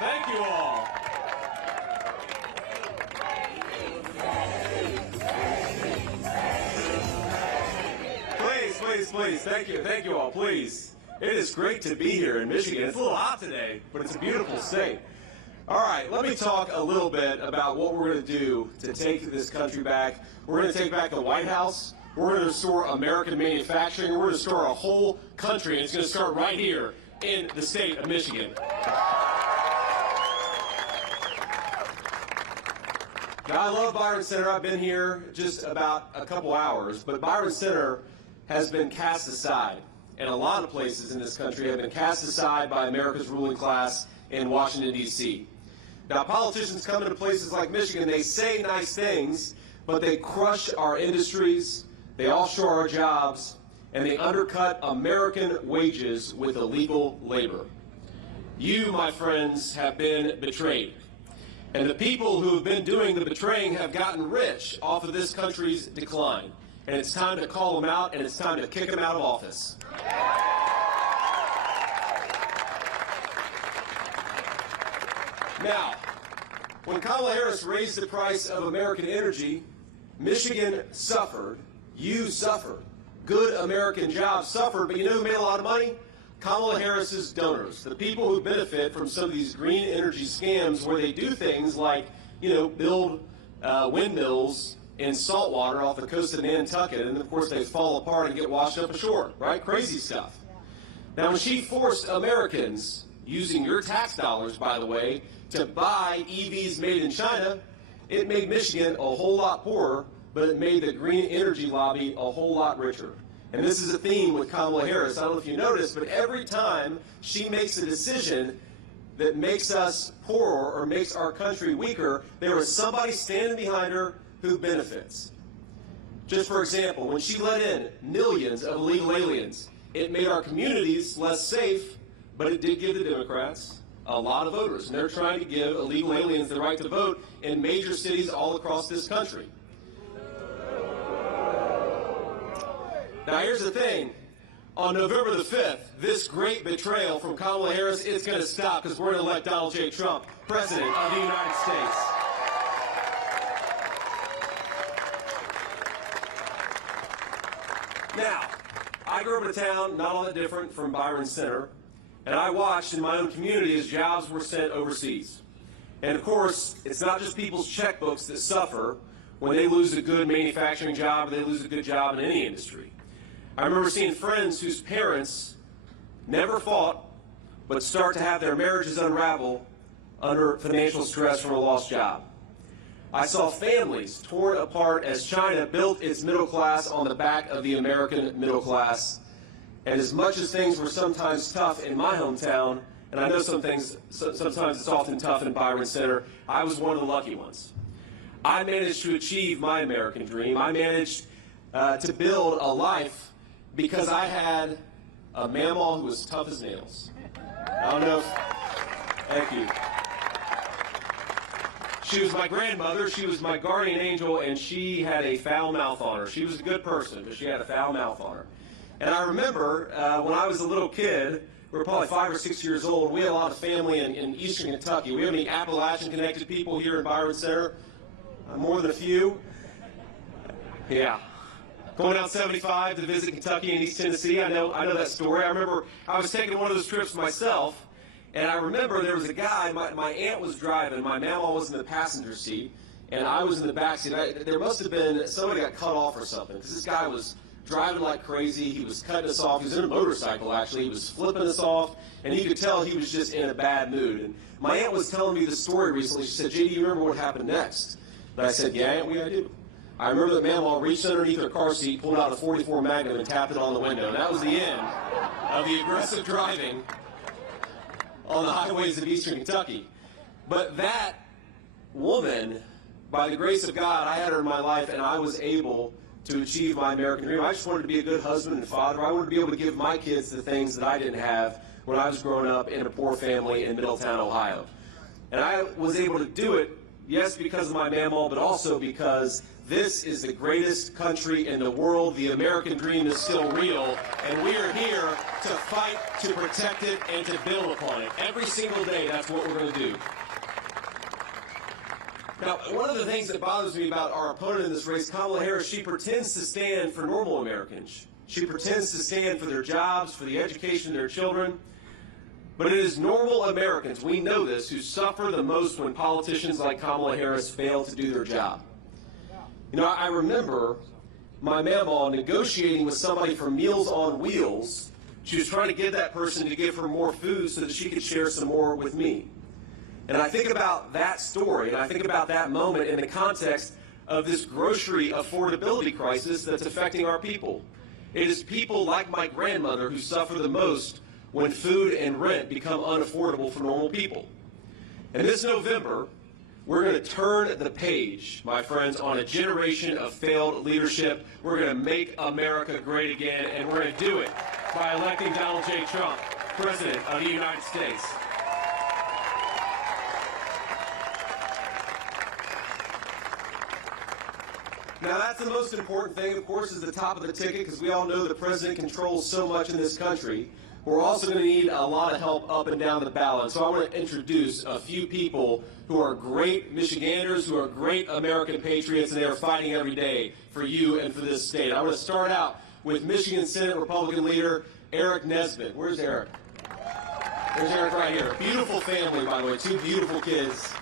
Thank you all. Please. Thank you all, please. It is great to be here in Michigan. It's a little hot today, but it's a beautiful state. All right, let me talk a little bit about what we're going to do to take this country back. We're going to take back the White House. We're going to restore American manufacturing. We're going to restore a whole country, and it's going to start right here in the state of Michigan. Now, I love Byron Center. I've been here just about a couple hours, but Byron Center has been cast aside, and a lot of places in this country have been cast aside by America's ruling class in Washington, D.C. Now, politicians come into places like Michigan, they say nice things, but they crush our industries, they offshore our jobs, and they undercut American wages with illegal labor. You, my friends, have been betrayed. And the people who have been doing the betraying have gotten rich off of this country's decline. And it's time to call them out, and it's time to kick them out of office. Now, when Kamala Harris raised the price of American energy, Michigan suffered. You suffered. Good American jobs suffered, but you know who made a lot of money? Kamala Harris's donors, the people who benefit from some of these green energy scams where they do things like, build windmills in salt water off the coast of Nantucket, and of course they fall apart and get washed up ashore, right? Crazy stuff. Now, when she forced Americans, using your tax dollars, by the way, to buy EVs made in China, it made Michigan a whole lot poorer, but it made the green energy lobby a whole lot richer. And this is a theme with Kamala Harris. I don't know if you noticed, but every time she makes a decision that makes us poorer or makes our country weaker, there is somebody standing behind her who benefits. Just for example, when she let in millions of illegal aliens, it made our communities less safe, but it did give the Democrats a lot of voters. And they're trying to give illegal aliens the right to vote in major cities all across this country. Now, here's the thing. On November the 5th, this great betrayal from Kamala Harris is going to stop because we're going to elect Donald J. Trump, President of the United States. Now, I grew up in a town not all that different from Byron Center, and I watched in my own community as jobs were sent overseas. And of course, it's not just people's checkbooks that suffer when they lose a good manufacturing job or they lose a good job in any industry. I remember seeing friends whose parents never fought but start to have their marriages unravel under financial stress from a lost job. I saw families torn apart as China built its middle class on the back of the American middle class. And as much as things were sometimes tough in my hometown, and I know sometimes it's often tough in Byron Center, I was one of the lucky ones. I managed to achieve my American dream. I managed to build a life because I had a mamaw who was tough as nails. I don't know if, thank you. She was my grandmother, she was my guardian angel, and she had a foul mouth on her. She was a good person, but she had a foul mouth on her. And I remember when I was a little kid, we were probably 5 or 6 years old, we had a lot of family in eastern Kentucky. We have any Appalachian-connected people here in Byron Center? More than a few? Yeah. Going down 75 to visit Kentucky and East Tennessee, I know that story. I remember I was taking one of those trips myself, and I remember there was a guy, my aunt was driving, my mama was in the passenger seat, and I was in the back seat. There must have been, somebody got cut off or something, because this guy was driving like crazy. He was cutting us off. He was in a motorcycle, actually. He was flipping us off, and you could tell he was just in a bad mood. And my aunt was telling me the story recently. She said, "JD, you remember what happened next?" And I said, "Yeah, Aunt, I do." I remember that Mamaw reached underneath her car seat, pulled out a .44 Magnum, and tapped it on the window. And that was the end of the aggressive driving on the highways of eastern Kentucky. But that woman, by the grace of God, I had her in my life, and I was able to achieve my American dream. I just wanted to be a good husband and father. I wanted to be able to give my kids the things that I didn't have when I was growing up in a poor family in Middletown, Ohio. And I was able to do it Yes, because of my mamaw, but also because this is the greatest country in the world. The American dream is still real, and we are here to fight, to protect it, and to build upon it. Every single day, that's what we're going to do. Now, one of the things that bothers me about our opponent in this race, Kamala Harris, she pretends to stand for normal Americans. She pretends to stand for their jobs, for the education of their children. But it is normal Americans, we know this, who suffer the most when politicians like Kamala Harris fail to do their job. You know, I remember my mamaw negotiating with somebody from Meals on Wheels. She was trying to get that person to give her more food so that she could share some more with me. And I think about that story, and I think about that moment in the context of this grocery affordability crisis that's affecting our people. It is people like my grandmother who suffer the most when food and rent become unaffordable for normal people. And this November, we're going to turn the page, my friends, on a generation of failed leadership. We're going to make America great again, and we're going to do it by electing Donald J. Trump, President of the United States. Now, that's the most important thing, of course, is the top of the ticket, because we all know the president controls so much in this country. We're also going to need a lot of help up and down the ballot. So I want to introduce a few people who are great Michiganders, who are great American patriots, and they are fighting every day for you and for this state. I want to start out with Michigan Senate Republican leader Eric Nesbitt. Where's Eric? There's Eric right here. Beautiful family, by the way, two beautiful kids.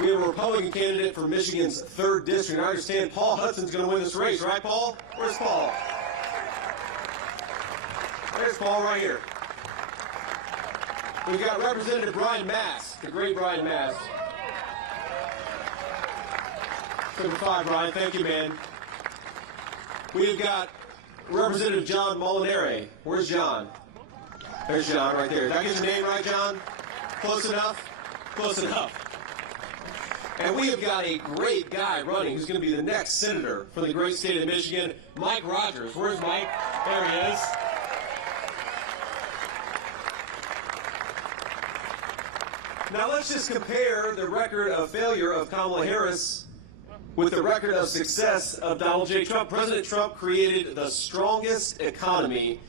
We have a Republican candidate for Michigan's 3rd district. I understand Paul Hudson's going to win this race, right, Paul? Where's Paul? There's Paul right here. We've got Representative Brian Mast, the great Brian Mast. Number 5, Brian. Thank you, man. We've got Representative John Molinari. Where's John? There's John right there. Did I get your name right, John? Close enough? Close enough. And we have got a great guy running who's going to be the next senator from the great state of Michigan, Mike Rogers. Where's Mike? There he is. Now let's just compare the record of failure of Kamala Harris with the record of success of Donald J. Trump. President Trump created the strongest economy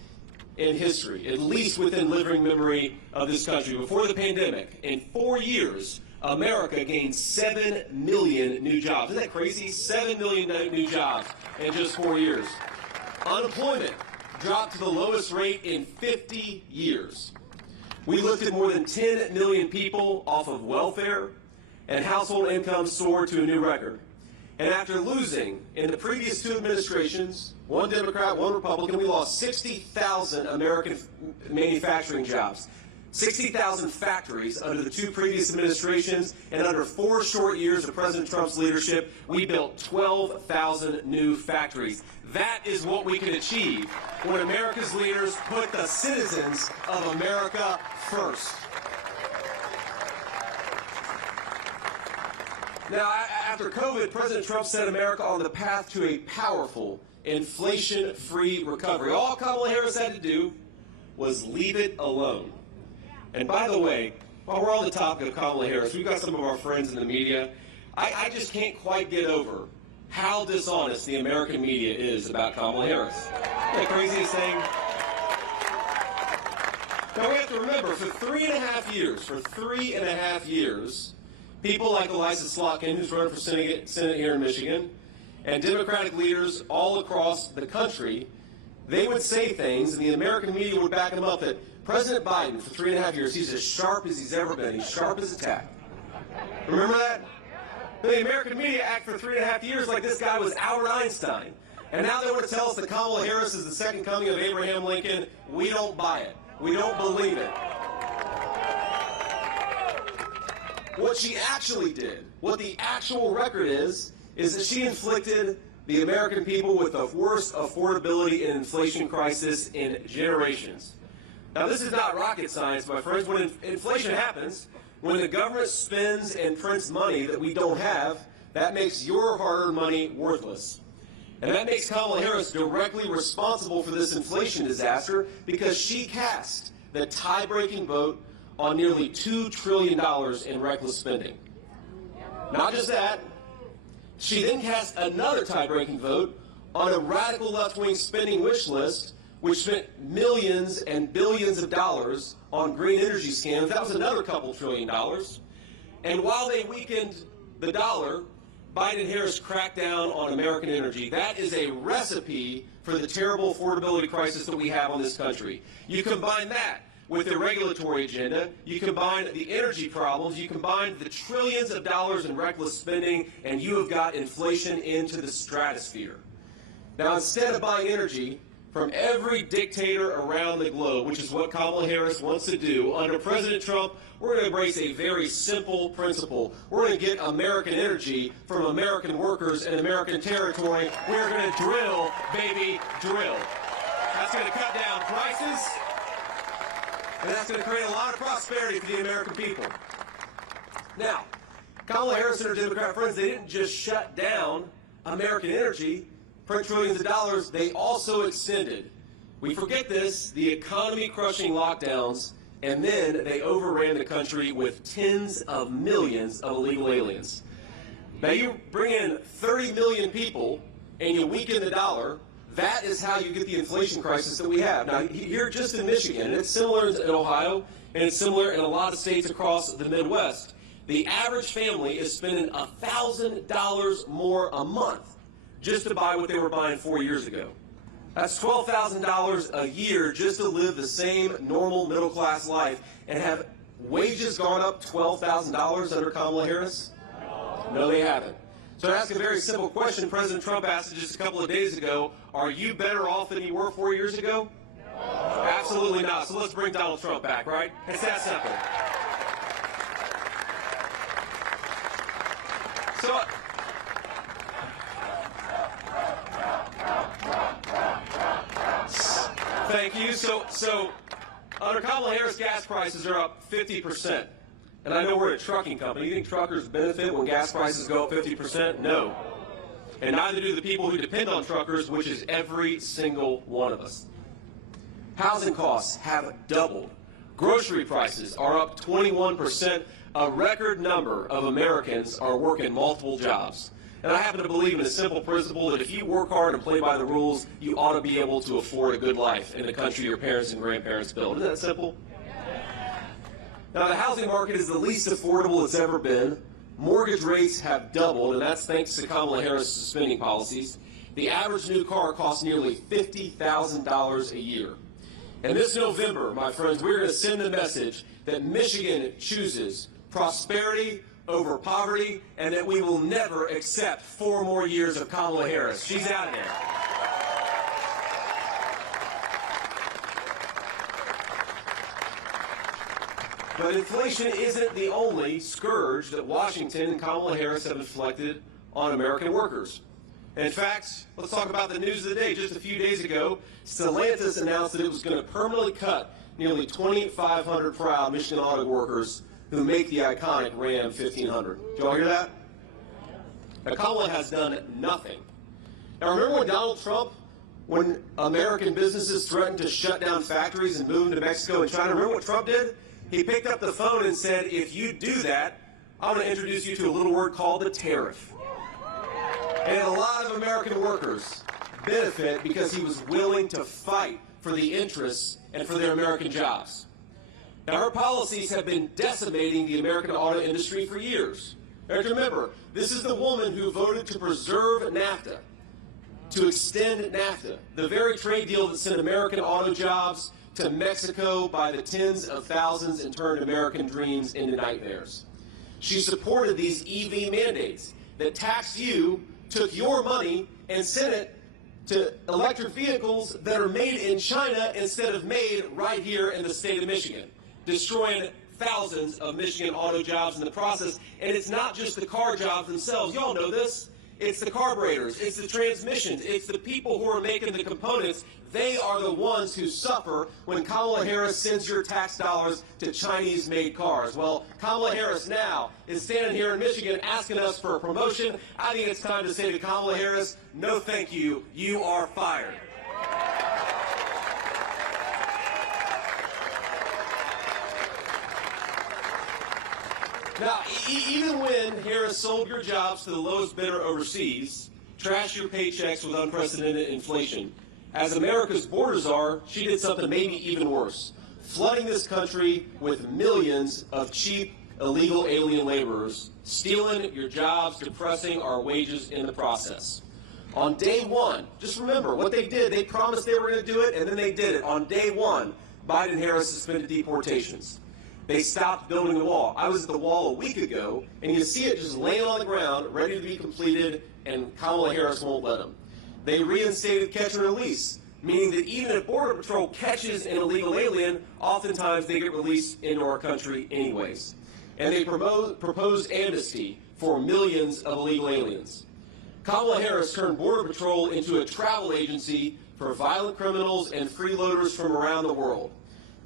in history, at least within living memory of this country. Before the pandemic, in 4 years, America gained 7 million new jobs. Isn't that crazy? 7 million new jobs in just 4 years. Unemployment dropped to the lowest rate in 50 years. We lifted more than 10 million people off of welfare, and household income soared to a new record. And after losing in the previous 2 administrations, one Democrat, one Republican, we lost 60,000 American manufacturing jobs. 60,000 factories under the 2 previous administrations, and under 4 short years of President Trump's leadership, we built 12,000 new factories. That is what we can achieve when America's leaders put the citizens of America first. Now, after COVID, President Trump set America on the path to a powerful, inflation-free recovery. All Kamala Harris had to do was leave it alone. And by the way, while we're on the topic of Kamala Harris, we've got some of our friends in the media. I just can't quite get over how dishonest the American media is about Kamala Harris. Isn't that craziest thing? Now we have to remember, for 3.5 years, people like Eliza Slotkin, who's running for Senate here in Michigan, and Democratic leaders all across the country, they would say things, and the American media would back them up, that President Biden, for 3.5 years, he's as sharp as he's ever been. He's sharp as a tack. Remember that? The American media act for 3.5 years like this guy was Albert Einstein. And now they want to tell us that Kamala Harris is the second coming of Abraham Lincoln. We don't buy it. We don't believe it. What she actually did, what the actual record is that she inflicted the American people with the worst affordability and inflation crisis in generations. Now, this is not rocket science, my friends. When inflation happens, when the government spends and prints money that we don't have, that makes your hard-earned money worthless. And that makes Kamala Harris directly responsible for this inflation disaster because she cast the tie-breaking vote on nearly $2 trillion in reckless spending. Not just that, she then cast another tie-breaking vote on a radical left-wing spending wish list, which spent millions and billions of dollars on green energy scams. That was another couple $1 trillion. And while they weakened the dollar, Biden and Harris cracked down on American energy. That is a recipe for the terrible affordability crisis that we have on this country. You combine that with the regulatory agenda, you combine the energy problems, you combine the trillions of dollars in reckless spending, and you have got inflation into the stratosphere. Now, instead of buying energy from every dictator around the globe, which is what Kamala Harris wants to do, under President Trump, we're going to embrace a very simple principle. We're going to get American energy from American workers in American territory. We're going to drill, baby, drill. That's going to cut down prices, and that's going to create a lot of prosperity for the American people. Now, Kamala Harris and her Democrat friends, they didn't just shut down American energy, print trillions of dollars, they also extended, we forget this, the economy-crushing lockdowns, and then they overran the country with tens of millions of illegal aliens. Now you bring in 30 million people and you weaken the dollar, that is how you get the inflation crisis that we have. Now here just in Michigan, and it's similar in Ohio, and it's similar in a lot of states across the Midwest, the average family is spending $1,000 more a month just to buy what they were buying 4 years ago. That's $12,000 a year just to live the same normal middle-class life. And have wages gone up $12,000 under Kamala Harris? No, they haven't. So I ask a very simple question. President Trump asked it just a couple of days ago, are you better off than you were 4 years ago? No. Absolutely not. So let's bring Donald Trump back, right? It's that simple. So, thank you. So under Kamala Harris, gas prices are up 50%. And I know we're a trucking company. You think truckers benefit when gas prices go up 50%? No. And neither do the people who depend on truckers, which is every single one of us. Housing costs have doubled. Grocery prices are up 21%. A record number of Americans are working multiple jobs. And I happen to believe in a simple principle that if you work hard and play by the rules, you ought to be able to afford a good life in the country your parents and grandparents built. Isn't that simple? Now, the housing market is the least affordable it's ever been. Mortgage rates have doubled, and that's thanks to Kamala Harris' spending policies. The average new car costs nearly $50,000 a year. And this November, my friends, we're going to send the message that Michigan chooses prosperity over poverty, and that we will never accept 4 more years of Kamala Harris. She's out of there. But inflation isn't the only scourge that Washington and Kamala Harris have inflicted on American workers. And in fact, let's talk about the news of the day. Just a few days ago, Stellantis announced that it was going to permanently cut nearly 2,500 proud Michigan auto workers who make the iconic Ram 1500. Did y'all hear that? Now, Kamala has done nothing. Now, remember when Donald Trump, when American businesses threatened to shut down factories and move them to Mexico and China, remember what Trump did? He picked up the phone and said, if you do that, I'm going to introduce you to a little word called a tariff. And a lot of American workers benefit because he was willing to fight for the interests and for their American jobs. Now, her policies have been decimating the American auto industry for years. And remember, this is the woman who voted to preserve NAFTA, to extend NAFTA, the very trade deal that sent American auto jobs to Mexico by the tens of thousands and turned American dreams into nightmares. She supported these EV mandates that taxed you, took your money, and sent it to electric vehicles that are made in China instead of made right here in the state of Michigan, destroying thousands of Michigan auto jobs in the process. And it's not just the car jobs themselves. Y'all know this. It's the carburetors. It's the transmissions. It's the people who are making the components. They are the ones who suffer when Kamala Harris sends your tax dollars to Chinese-made cars. Well, Kamala Harris now is standing here in Michigan asking us for a promotion. I think it's time to say to Kamala Harris, no thank you. You are fired. Now, even when Harris sold your jobs to the lowest bidder overseas, trashed your paychecks with unprecedented inflation, as America's borders are, she did something maybe even worse, flooding this country with millions of cheap, illegal alien laborers, stealing your jobs, depressing our wages in the process. On day one, just remember what they did. They promised they were going to do it, and then they did it. On day one, Biden and Harris suspended deportations. They stopped building the wall. I was at the wall a week ago, and you see it just laying on the ground, ready to be completed, and Kamala Harris won't let them. They reinstated catch and release, meaning that even if Border Patrol catches an illegal alien, oftentimes they get released into our country anyways. And they proposed amnesty for millions of illegal aliens. Kamala Harris turned Border Patrol into a travel agency for violent criminals and freeloaders from around the world.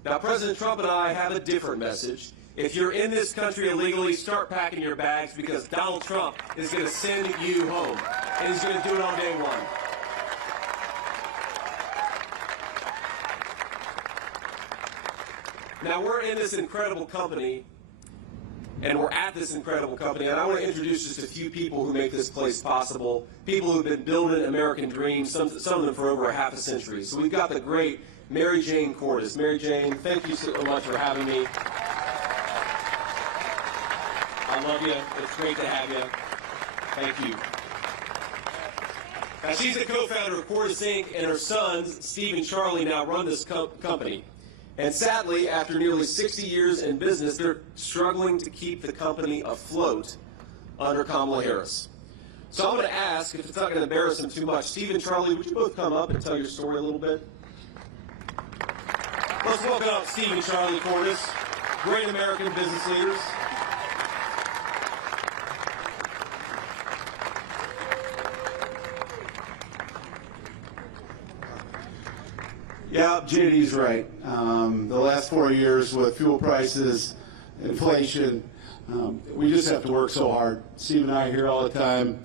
Now, President Trump and I have a different message. If you're in this country illegally, start packing your bags because Donald Trump is going to send you home, and he's going to do it on day one. Now, we're in this incredible company, and we're at this incredible company, and I want to introduce just a few people who make this place possible, people who've been building American dreams, some of them for over half a century. So we've got the great Mary Jane Cordes. Mary Jane, thank you so much for having me. I love you. It's great to have you. Thank you. Now, she's the co-founder of Cordes Inc., and her sons, Steve and Charlie, now run this company. And sadly, after nearly 60 years in business, they're struggling to keep the company afloat under Kamala Harris. So I'm going to ask, if it's not going to embarrass them too much, Steve and Charlie, would you both come up and tell your story a little bit? Let's welcome up Steve and Charlie Cordes, great American business leaders. Yeah, JD's right. The last 4 years with fuel prices, inflation, we just have to work so hard. Steve and I are here all the time.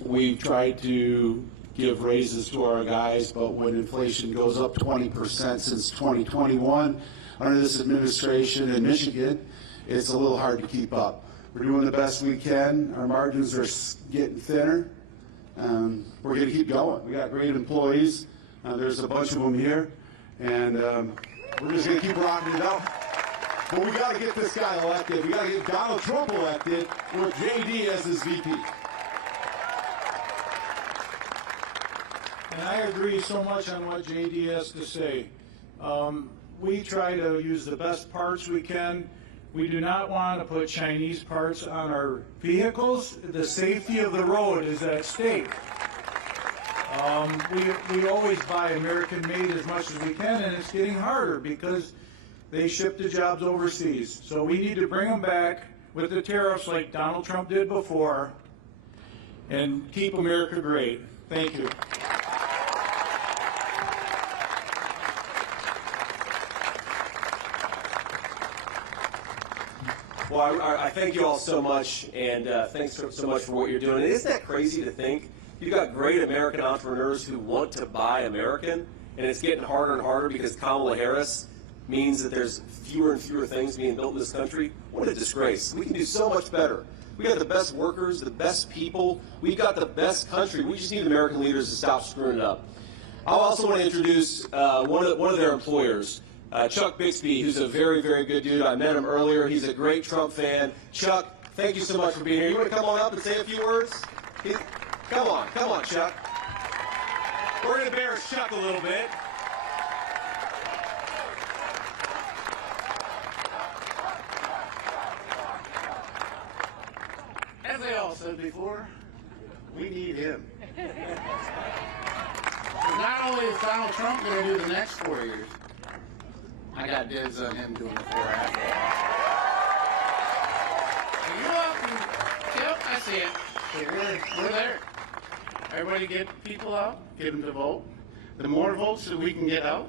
We've tried to give raises to our guys, but when inflation goes up 20% since 2021 under this administration in Michigan, it's a little hard to keep up. We're doing the best we can. Our margins are getting thinner. We're going to keep going. We got great employees. There's a bunch of them here, and we're just going to keep rocking it out. But we got to get this guy elected. We got to get Donald Trump elected with JD as his VP. And I agree so much on what JD has to say. We try to use the best parts we can. We do not want to put Chinese parts on our vehicles. The safety of the road is at stake. We always buy American-made as much as we can, and it's getting harder because they ship the jobs overseas. So we need to bring them back with the tariffs like Donald Trump did before and keep America great. Thank you. Well, I thank you all so much, and thanks so much for what you're doing. And isn't that crazy to think? You've got great American entrepreneurs who want to buy American, and it's getting harder and harder because Kamala Harris means that there's fewer and fewer things being built in this country. What a disgrace. We can do so much better. We got the best workers, the best people. We've got the best country. We just need American leaders to stop screwing it up. I also want to introduce one of their employers, Chuck Bixby, who's a very, very good dude. I met him earlier. He's a great Trump fan. Chuck, thank you so much for being here. You want to come on up and say a few words? Come on, Chuck. We're going to embarrass Chuck a little bit. As they all said before, we need him. Not only is Donald Trump going to do the next 4 years, I got dibs on him doing the 4 after. You're welcome. Yep, I see it. We're there. Everybody get people out, get them to vote. The more votes that we can get out,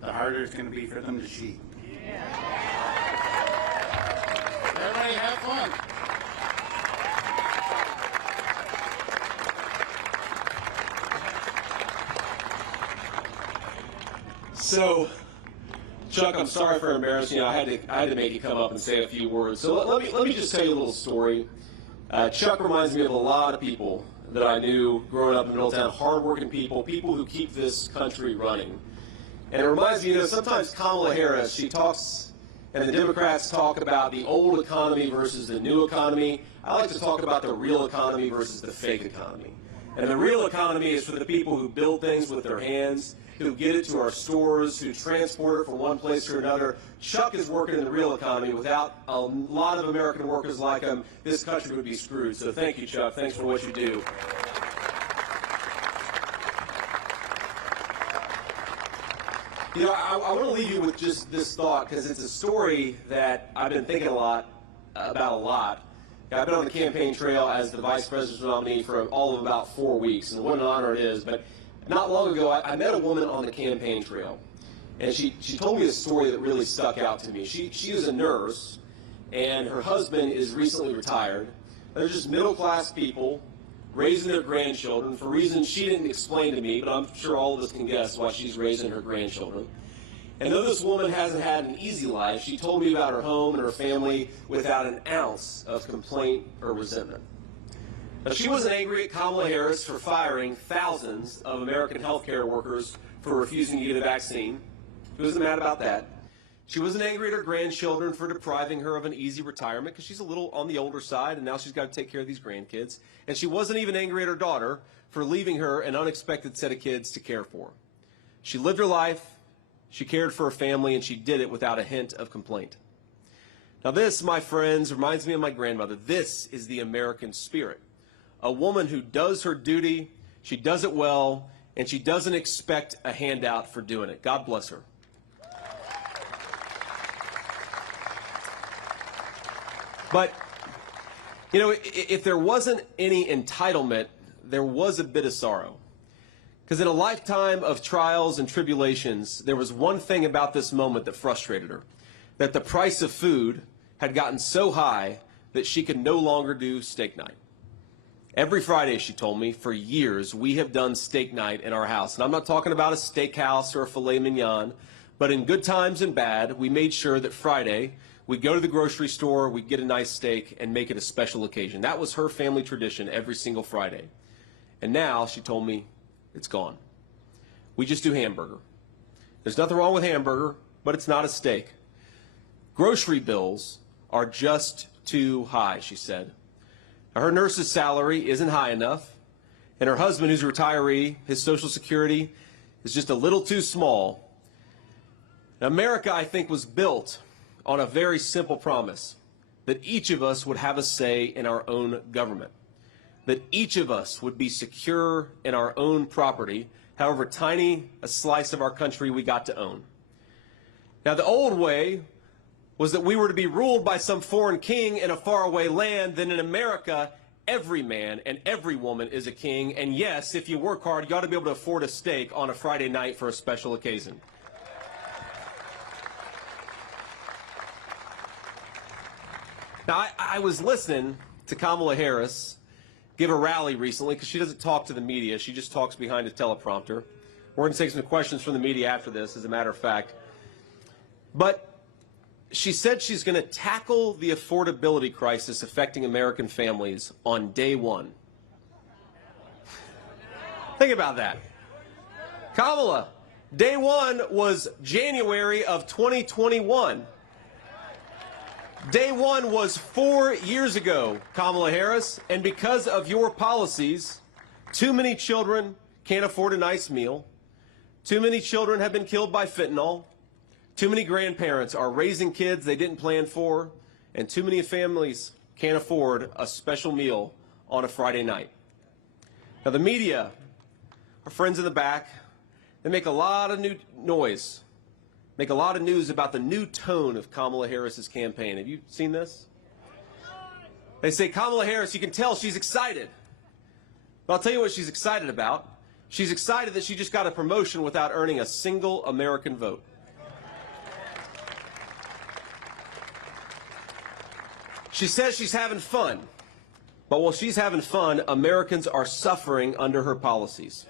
the harder it's going to be for them to cheat. Yeah. Everybody have fun. So, Chuck, I'm sorry for embarrassing you. I had to make you come up and say a few words. So let me just tell you a little story. Chuck reminds me of a lot of people that I knew growing up in Middletown, hardworking people, people who keep this country running. And it reminds me, sometimes Kamala Harris, she talks, and the Democrats talk about the old economy versus the new economy. I like to talk about the real economy versus the fake economy. And the real economy is for the people who build things with their hands, who get it to our stores, who transport it from one place to another. Chuck is working in the real economy. Without a lot of American workers like him, this country would be screwed. So thank you, Chuck. Thanks for what you do. I want to leave you with just this thought, because it's a story that I've been thinking about a lot. I've been on the campaign trail as the vice presidential nominee for all of about 4 weeks, and what an honor it is. But not long ago, I met a woman on the campaign trail, and she told me a story that really stuck out to me. She is a nurse, and her husband is recently retired. They're just middle-class people raising their grandchildren for reasons she didn't explain to me, but I'm sure all of us can guess why she's raising her grandchildren. And though this woman hasn't had an easy life, she told me about her home and her family without an ounce of complaint or resentment. Now, she wasn't angry at Kamala Harris for firing thousands of American healthcare workers for refusing to get a vaccine. She wasn't mad about that. She wasn't angry at her grandchildren for depriving her of an easy retirement, because she's a little on the older side and now she's got to take care of these grandkids. And she wasn't even angry at her daughter for leaving her an unexpected set of kids to care for. She lived her life, she cared for her family, and she did it without a hint of complaint. Now this, my friends, reminds me of my grandmother. This is the American spirit. A woman who does her duty, she does it well, and she doesn't expect a handout for doing it. God bless her. But, if there wasn't any entitlement, there was a bit of sorrow. Because in a lifetime of trials and tribulations, there was one thing about this moment that frustrated her: that the price of food had gotten so high that she could no longer do steak night. Every Friday, she told me, for years, we have done steak night in our house. And I'm not talking about a steakhouse or a filet mignon, but in good times and bad, we made sure that Friday, we'd go to the grocery store, we'd get a nice steak, and make it a special occasion. That was her family tradition every single Friday. And now, she told me, it's gone. We just do hamburger. There's nothing wrong with hamburger, but it's not a steak. Grocery bills are just too high, she said. Now, her nurse's salary isn't high enough, and her husband, who's a retiree, his Social Security is just a little too small. Now, America, I think, was built on a very simple promise: that each of us would have a say in our own government, that each of us would be secure in our own property, however tiny a slice of our country we got to own. Now, the old way was that we were to be ruled by some foreign king in a faraway land. Then in America, every man and every woman is a king, and yes, if you work hard, you ought to be able to afford a steak on a Friday night for a special occasion. Now, I was listening to Kamala Harris give a rally recently, because she doesn't talk to the media. She just talks behind a teleprompter. We're going to take some questions from the media after this, as a matter of fact. But she said she's going to tackle the affordability crisis affecting American families on day one. Think about that. Kamala, day one was January of 2021. Day one was 4 years ago, Kamala Harris, and because of your policies, too many children can't afford a nice meal, too many children have been killed by fentanyl, too many grandparents are raising kids they didn't plan for, and too many families can't afford a special meal on a Friday night. Now, the media, our friends in the back, they make a lot of new noise, make a lot of news about the new tone of Kamala Harris's campaign. Have you seen this? They say, Kamala Harris, you can tell she's excited. But I'll tell you what she's excited about. She's excited that she just got a promotion without earning a single American vote. She says she's having fun. But while she's having fun, Americans are suffering under her policies.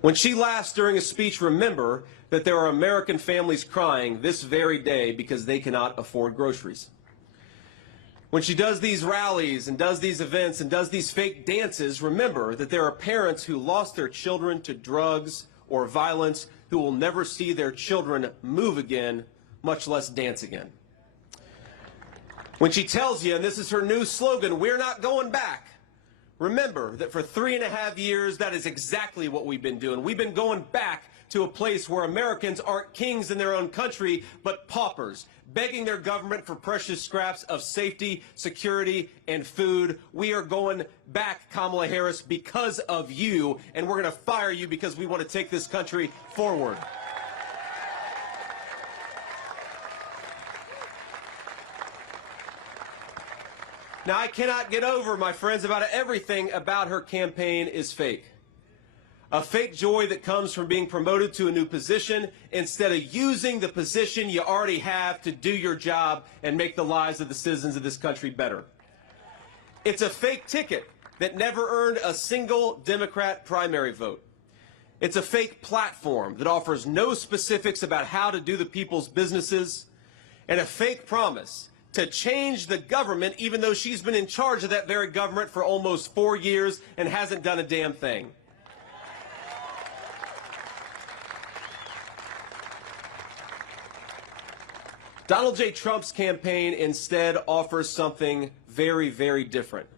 When she laughs during a speech, remember that there are American families crying this very day because they cannot afford groceries. When she does these rallies and does these events and does these fake dances, remember that there are parents who lost their children to drugs or violence who will never see their children move again, much less dance again. When she tells you, and this is her new slogan, "We're not going back," remember that for 3.5 years, that is exactly what we've been doing. We've been going back to a place where Americans aren't kings in their own country, but paupers, begging their government for precious scraps of safety, security, and food. We are going back, Kamala Harris, because of you, and we're going to fire you because we want to take this country forward. Now, I cannot get over, my friends, about everything about her campaign is fake. A fake joy that comes from being promoted to a new position instead of using the position you already have to do your job and make the lives of the citizens of this country better. It's a fake ticket that never earned a single Democrat primary vote. It's a fake platform that offers no specifics about how to do the people's businesses, and a fake promise to change the government even though she's been in charge of that very government for almost 4 years and hasn't done a damn thing. Donald J. Trump's campaign instead offers something very, very different.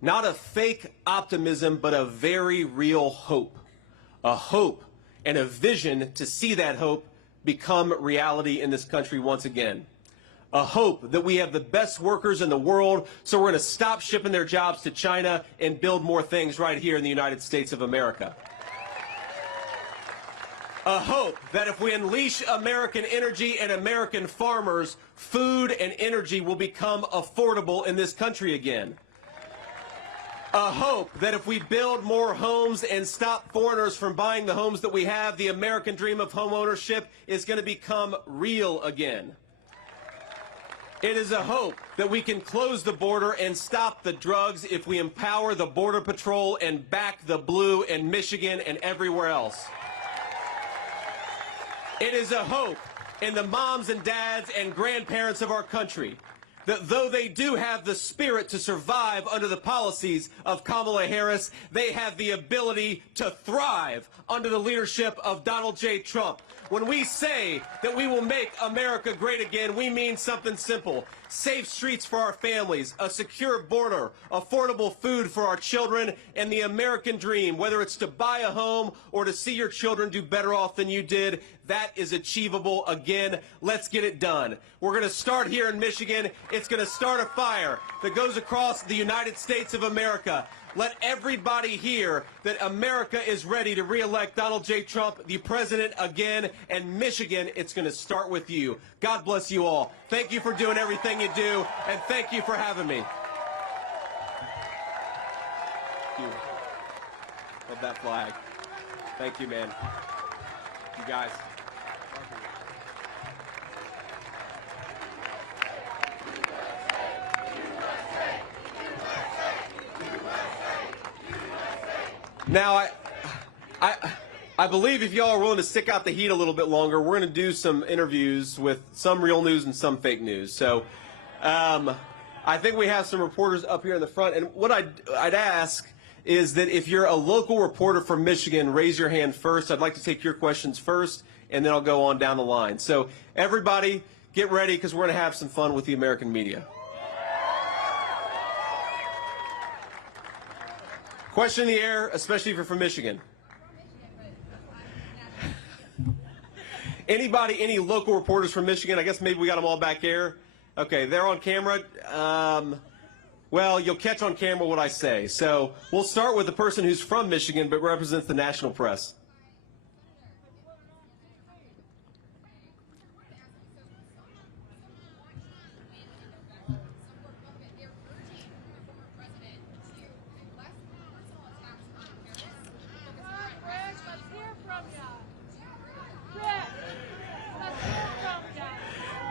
Not a fake optimism, but a very real hope. A hope and a vision to see that hope become reality in this country once again. A hope that we have the best workers in the world, so we're going to stop shipping their jobs to China and build more things right here in the United States of America. A hope that if we unleash American energy and American farmers, food and energy will become affordable in this country again. A hope that if we build more homes and stop foreigners from buying the homes that we have, the American dream of home ownership is going to become real again. It is a hope that we can close the border and stop the drugs if we empower the Border Patrol and back the blue in Michigan and everywhere else. It is a hope in the moms and dads and grandparents of our country that though they do have the spirit to survive under the policies of Kamala Harris, they have the ability to thrive under the leadership of Donald J. Trump. When we say that we will make America great again, we mean something simple. Safe streets for our families, a secure border, affordable food for our children, and the American dream, whether it's to buy a home or to see your children do better off than you did, that is achievable again. Let's get it done. We're going to start here in Michigan. It's going to start a fire that goes across the United States of America. Let everybody hear that America is ready to re-elect Donald J. Trump, the president, again. And Michigan, it's going to start with you. God bless you all. Thank you for doing everything you do, and thank you for having me. Thank you. Love that flag. Thank you, man. You guys. Now, I believe if y'all are willing to stick out the heat a little bit longer, we're going to do some interviews with some real news and some fake news. So I think we have some reporters up here in the front. And what I'd ask is that if you're a local reporter from Michigan, raise your hand first. I'd like to take your questions first, and then I'll go on down the line. So everybody, get ready because we're going to have some fun with the American media. Question in the air, especially if you're from Michigan. Anybody, any local reporters from Michigan? I guess maybe we got them all back here. Okay, they're on camera. Well, you'll catch on camera what I say. So we'll start with the person who's from Michigan but represents the national press.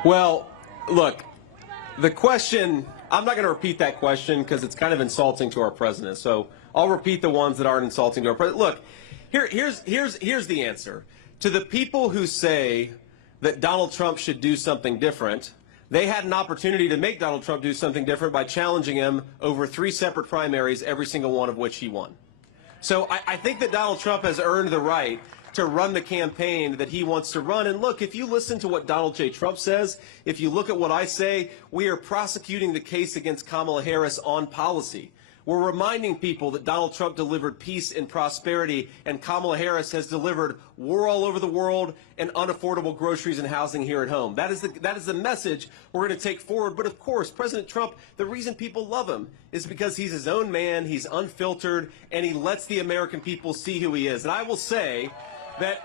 Well, look, the question, I'm not going to repeat that question because it's kind of insulting to our president. So I'll repeat the ones that aren't insulting to our president. Look, Here's the answer. To the people who say that Donald Trump should do something different, they had an opportunity to make Donald Trump do something different by challenging him over 3 separate primaries, every single one of which he won. So I think that Donald Trump has earned the right to run the campaign that he wants to run. And look, if you listen to what Donald J. Trump says, if you look at what I say, we are prosecuting the case against Kamala Harris on policy. We're reminding people that Donald Trump delivered peace and prosperity, and Kamala Harris has delivered war all over the world and unaffordable groceries and housing here at home. That is the message we're going to take forward. But of course, President Trump, the reason people love him is because he's his own man, he's unfiltered, and he lets the American people see who he is. And I will say that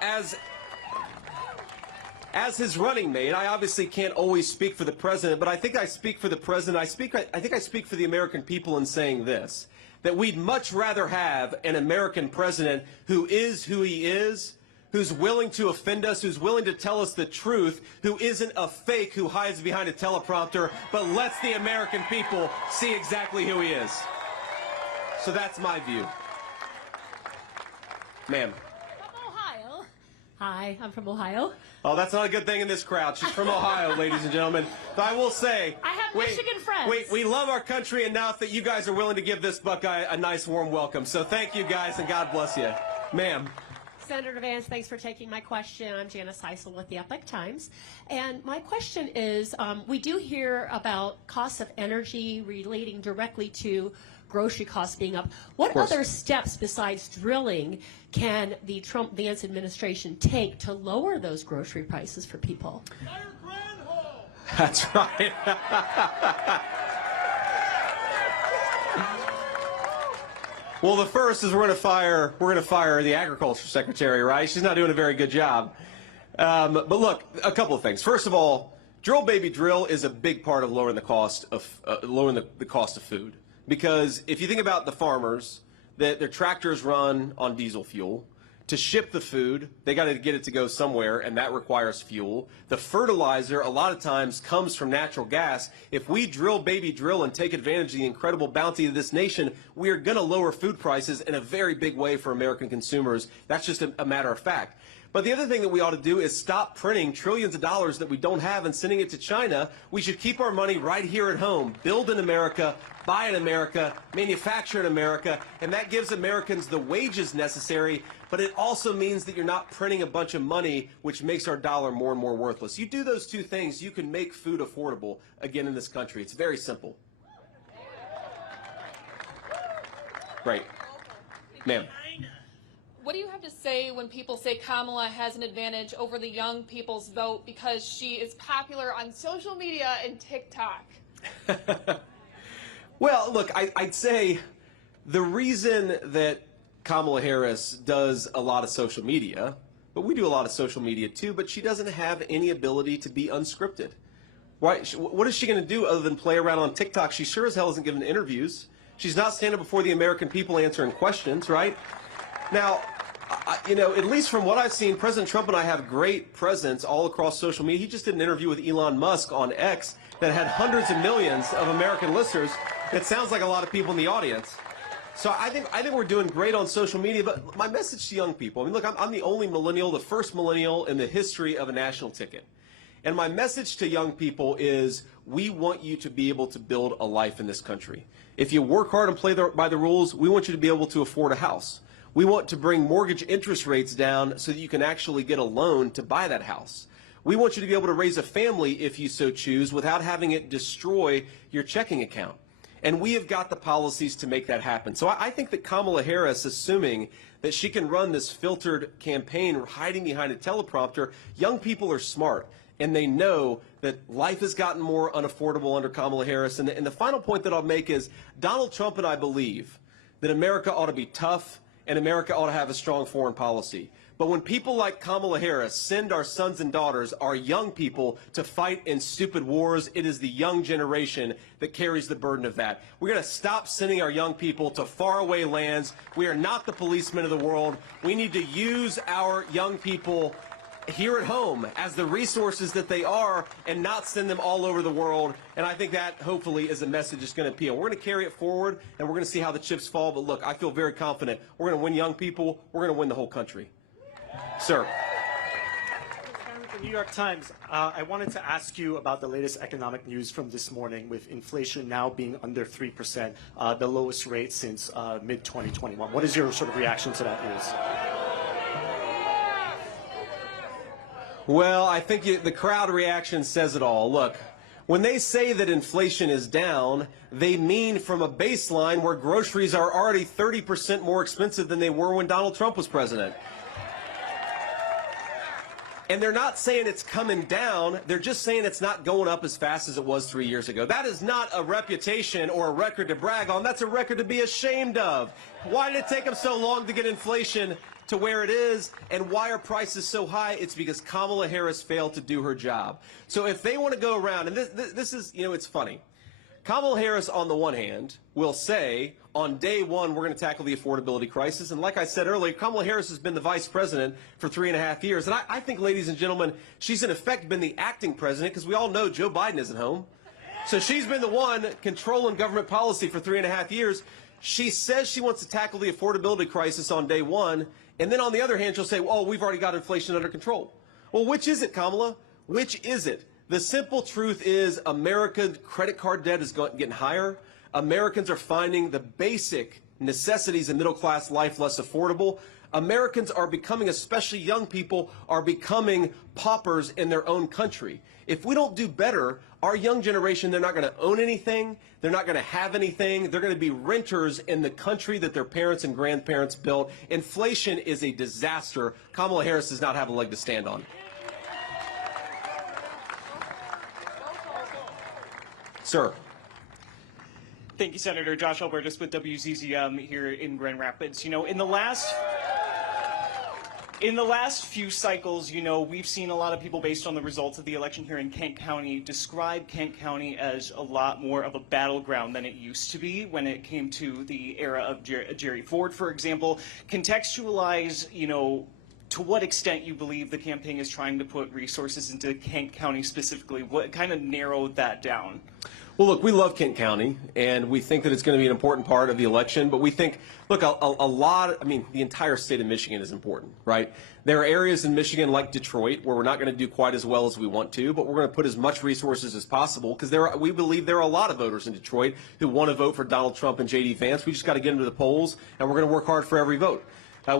as his running mate, I obviously can't always speak for the president, but I think I speak for the president. I think I speak for the American people in saying this, that we'd much rather have an American president who is who he is, who's willing to offend us, who's willing to tell us the truth, who isn't a fake who hides behind a teleprompter, but lets the American people see exactly who he is. So that's my view. Ma'am. Hi, I'm from Ohio. Oh, that's not a good thing in this crowd. She's from Ohio, ladies and gentlemen. But I will say, I have Michigan friends. We love our country enough that you guys are willing to give this Buckeye a nice warm welcome. So thank you guys, and God bless you. Ma'am. Senator Vance, thanks for taking my question. I'm Janice Heisel with the Epoch Times. And my question is, we do hear about costs of energy relating directly to grocery costs being up. What other steps besides drilling can the Trump-Vance administration take to lower those grocery prices for people? That's right. Well, the first is we're going to fire the agriculture secretary, right? She's not doing a very good job. But look, a couple of things. First of all, drill baby drill is a big part of lowering the cost of the cost of food. Because if you think about the farmers, their tractors run on diesel fuel. To ship the food, they got to get it to go somewhere, and that requires fuel. The fertilizer, a lot of times, comes from natural gas. If we drill baby drill and take advantage of the incredible bounty of this nation, we are going to lower food prices in a very big way for American consumers. That's just a matter of fact. But the other thing that we ought to do is stop printing trillions of dollars that we don't have and sending it to China. We should keep our money right here at home. Build in America, buy in America, manufacture in America, and that gives Americans the wages necessary, but it also means that you're not printing a bunch of money, which makes our dollar more and more worthless. You do those two things, you can make food affordable again in this country. It's very simple. Great. Ma'am. What do you have to say when people say Kamala has an advantage over the young people's vote because she is popular on social media and TikTok? Well, look, I'd say the reason that Kamala Harris does a lot of social media, but we do a lot of social media too, but she doesn't have any ability to be unscripted. Right? What is she going to do other than play around on TikTok? She sure as hell isn't giving interviews. She's not standing before the American people answering questions, right? Now, at least from what I've seen, President Trump and I have great presence all across social media. He just did an interview with Elon Musk on X that had hundreds of millions of American listeners. It sounds like a lot of people in the audience. So I think we're doing great on social media. But my message to young people, I mean, look, I'm the only millennial, the first millennial in the history of a national ticket. And my message to young people is we want you to be able to build a life in this country. If you work hard and play by the rules, we want you to be able to afford a house. We want to bring mortgage interest rates down so that you can actually get a loan to buy that house. We want you to be able to raise a family if you so choose without having it destroy your checking account. And we have got the policies to make that happen. So I think that Kamala Harris, assuming that she can run this filtered campaign hiding behind a teleprompter, young people are smart. And they know that life has gotten more unaffordable under Kamala Harris. And the final point that I'll make is Donald Trump and I believe that America ought to be tough and America ought to have a strong foreign policy. But when people like Kamala Harris send our sons and daughters, our young people, to fight in stupid wars, it is the young generation that carries the burden of that. We're going to stop sending our young people to faraway lands. We are not the policemen of the world. We need to use our young people here at home as the resources that they are and not send them all over the world. And I think that hopefully is a message that's going to appeal. We're going to carry it forward, and we're going to see how the chips fall. But look, I feel very confident. We're going to win young people. We're going to win the whole country. Sir. The New York Times, I wanted to ask you about the latest economic news from this morning, with inflation now being under 3%, the lowest rate since mid-2021. What is your sort of reaction to that news? Well, I think the crowd reaction says it all. Look, when they say that inflation is down, they mean from a baseline where groceries are already 30% more expensive than they were when Donald Trump was president. And they're not saying it's coming down. They're just saying it's not going up as fast as it was 3 years ago. That is not a reputation or a record to brag on. That's a record to be ashamed of. Why did it take them so long to get inflation to where it is, and why are prices so high? It's because Kamala Harris failed to do her job. So if they want to go around, and this is, you know, it's funny. Kamala Harris, on the one hand, will say, on day one, we're going to tackle the affordability crisis. And like I said earlier, Kamala Harris has been the vice president for 3.5 years. And I think, ladies and gentlemen, she's in effect been the acting president, because we all know Joe Biden isn't home. So she's been the one controlling government policy for 3.5 years. She says she wants to tackle the affordability crisis on day one. And then on the other hand, she'll say, oh, we've already got inflation under control. Well, which is it, Kamala? Which is it? The simple truth is American credit card debt is getting higher. Americans are finding the basic necessities of middle-class life less affordable. Americans are becoming, especially young people, are becoming paupers in their own country. If we don't do better, our young generation, they're not going to own anything. They're not going to have anything. They're going to be renters in the country that their parents and grandparents built. Inflation is a disaster. Kamala Harris does not have a leg to stand on. Sir. Thank you, Senator. Josh Albertus with WZZM here in Grand Rapids. You know, in the last few cycles, you know, we've seen a lot of people, based on the results of the election here in Kent County, describe Kent County as a lot more of a battleground than it used to be when it came to the era of Jerry Ford, for example. Contextualize, you know, to what extent you believe the campaign is trying to put resources into Kent County specifically. What kind of narrowed that down? Well, look, we love Kent County, and we think that it's going to be an important part of the election. But we think, look, the entire state of Michigan is important, right? There are areas in Michigan like Detroit where we're not going to do quite as well as we want to, but we're going to put as much resources as possible, because we believe there are a lot of voters in Detroit who want to vote for Donald Trump and J.D. Vance. We just got to get them to the polls, and we're going to work hard for every vote.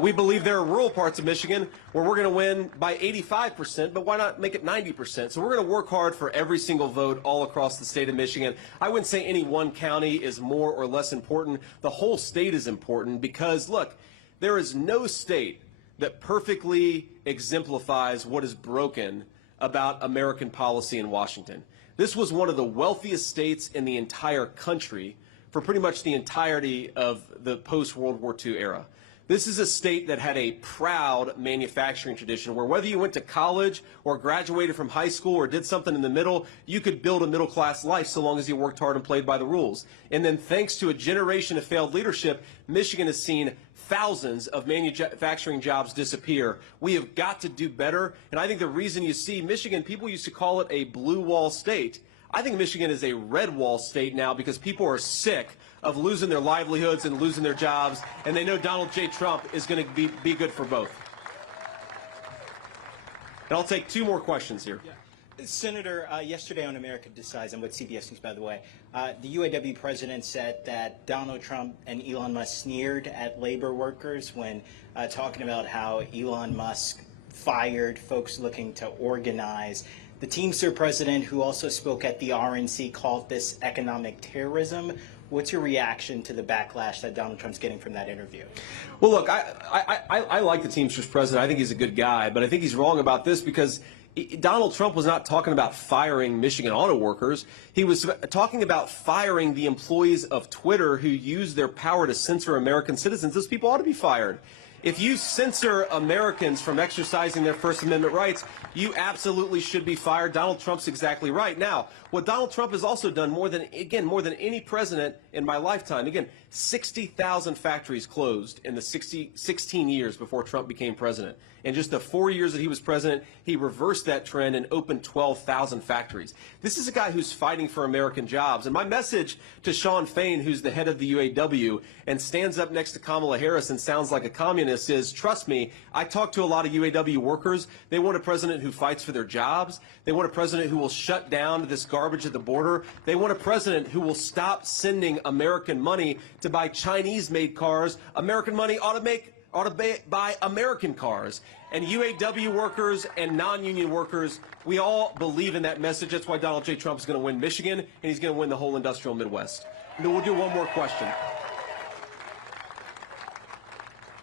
We believe there are rural parts of Michigan where we're going to win by 85%, but why not make it 90%? So we're going to work hard for every single vote all across the state of Michigan. I wouldn't say any one county is more or less important. The whole state is important because, look, there is no state that perfectly exemplifies what is broken about American policy in Washington. This was one of the wealthiest states in the entire country for pretty much the entirety of the post-World War II era. This is a state that had a proud manufacturing tradition where whether you went to college or graduated from high school or did something in the middle, you could build a middle-class life so long as you worked hard and played by the rules. And then thanks to a generation of failed leadership, Michigan has seen thousands of manufacturing jobs disappear. We have got to do better. And I think the reason you see Michigan, people used to call it a blue wall state. I think Michigan is a red wall state now because people are sick of losing their livelihoods and losing their jobs, and they know Donald J. Trump is going to be good for both. And I'll take two more questions here. Yeah. Senator, yesterday on America Decides, I'm with CBS News, by the way, the UAW president said that Donald Trump and Elon Musk sneered at labor workers when talking about how Elon Musk fired folks looking to organize. The Teamster president, who also spoke at the RNC, called this economic terrorism. What's your reaction to the backlash that Donald Trump's getting from that interview? Well, look, I like the Teamsters president. I think he's a good guy, but I think he's wrong about this because Donald Trump was not talking about firing Michigan auto workers. He was talking about firing the employees of Twitter who use their power to censor American citizens. Those people ought to be fired. If you censor Americans from exercising their First Amendment rights, you absolutely should be fired. Donald Trump's exactly right. Now, what Donald Trump has also done more than any president in my lifetime, again, 60,000 factories closed in the 16 years before Trump became president. In just the 4 years that he was president, he reversed that trend and opened 12,000 factories. This is a guy who's fighting for American jobs. And my message to Sean Fain, who's the head of the UAW and stands up next to Kamala Harris and sounds like a communist, is, trust me, I talk to a lot of UAW workers. They want a president who fights for their jobs. They want a president who will shut down this garbage at the border. They want a president who will stop sending American money to buy Chinese-made cars. American money ought to buy American cars. And UAW workers and non-union workers, we all believe in that message. That's why Donald J. Trump is going to win Michigan, and he's going to win the whole industrial Midwest. And then we'll do one more question.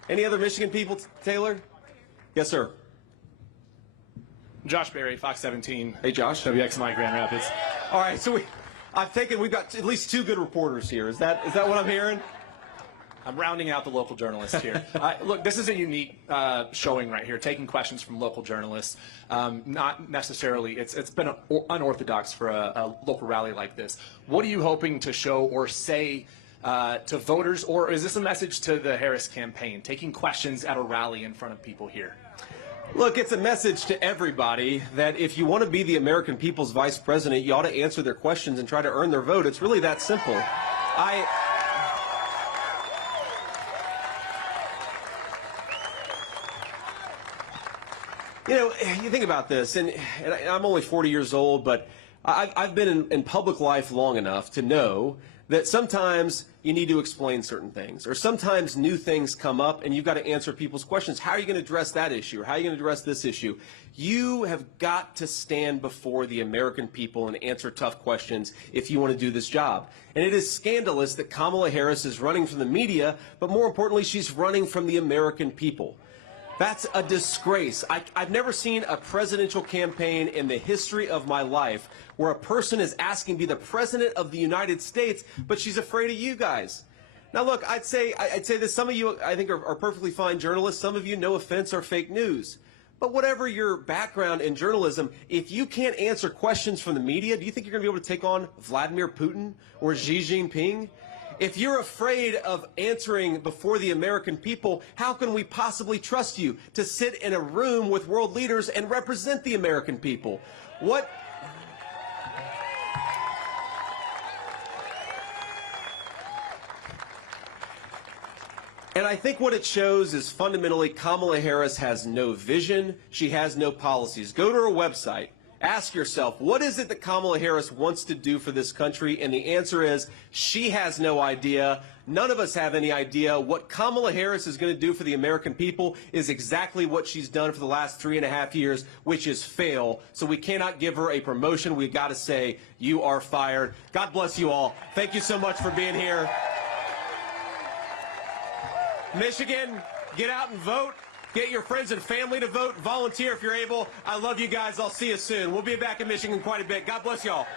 Any other Michigan people, Taylor? Yes, sir. Josh Berry, Fox 17. Hey, Josh. WXMI Grand Rapids. All right, so we've got at least 2 good reporters here. Is that what I'm hearing? I'm rounding out the local journalists here. Look, this is a unique showing right here, taking questions from local journalists. Not necessarily, it's been unorthodox for a local rally like this. What are you hoping to show or say to voters, or is this a message to the Harris campaign, taking questions at a rally in front of people here? Look, it's a message to everybody that if you want to be the American people's vice president, you ought to answer their questions and try to earn their vote. It's really that simple. You know, you think about this, and I'm only 40 years old, but I've been in public life long enough to know that sometimes you need to explain certain things, or sometimes new things come up and you've got to answer people's questions. How are you going to address that issue, or how are you going to address this issue? You have got to stand before the American people and answer tough questions if you want to do this job. And it is scandalous that Kamala Harris is running from the media, but more importantly, she's running from the American people. That's a disgrace. I've never seen a presidential campaign in the history of my life where a person is asking to be the president of the United States, but she's afraid of you guys. Now, look, I'd say this. Some of you, I think, are perfectly fine journalists. Some of you, no offense, are fake news. But whatever your background in journalism, if you can't answer questions from the media, do you think you're going to be able to take on Vladimir Putin or Xi Jinping? If you're afraid of answering before the American people, how can we possibly trust you to sit in a room with world leaders and represent the American people? What? And I think what it shows is fundamentally Kamala Harris has no vision. She has no policies. Go to her website. Ask yourself, what is it that Kamala Harris wants to do for this country? And the answer is, she has no idea. None of us have any idea. What Kamala Harris is going to do for the American people is exactly what she's done for the last 3.5 years, which is fail. So we cannot give her a promotion. We've got to say, you are fired. God bless you all. Thank you so much for being here. Michigan, get out and vote. Get your friends and family to vote. Volunteer if you're able. I love you guys. I'll see you soon. We'll be back in Michigan quite a bit. God bless y'all.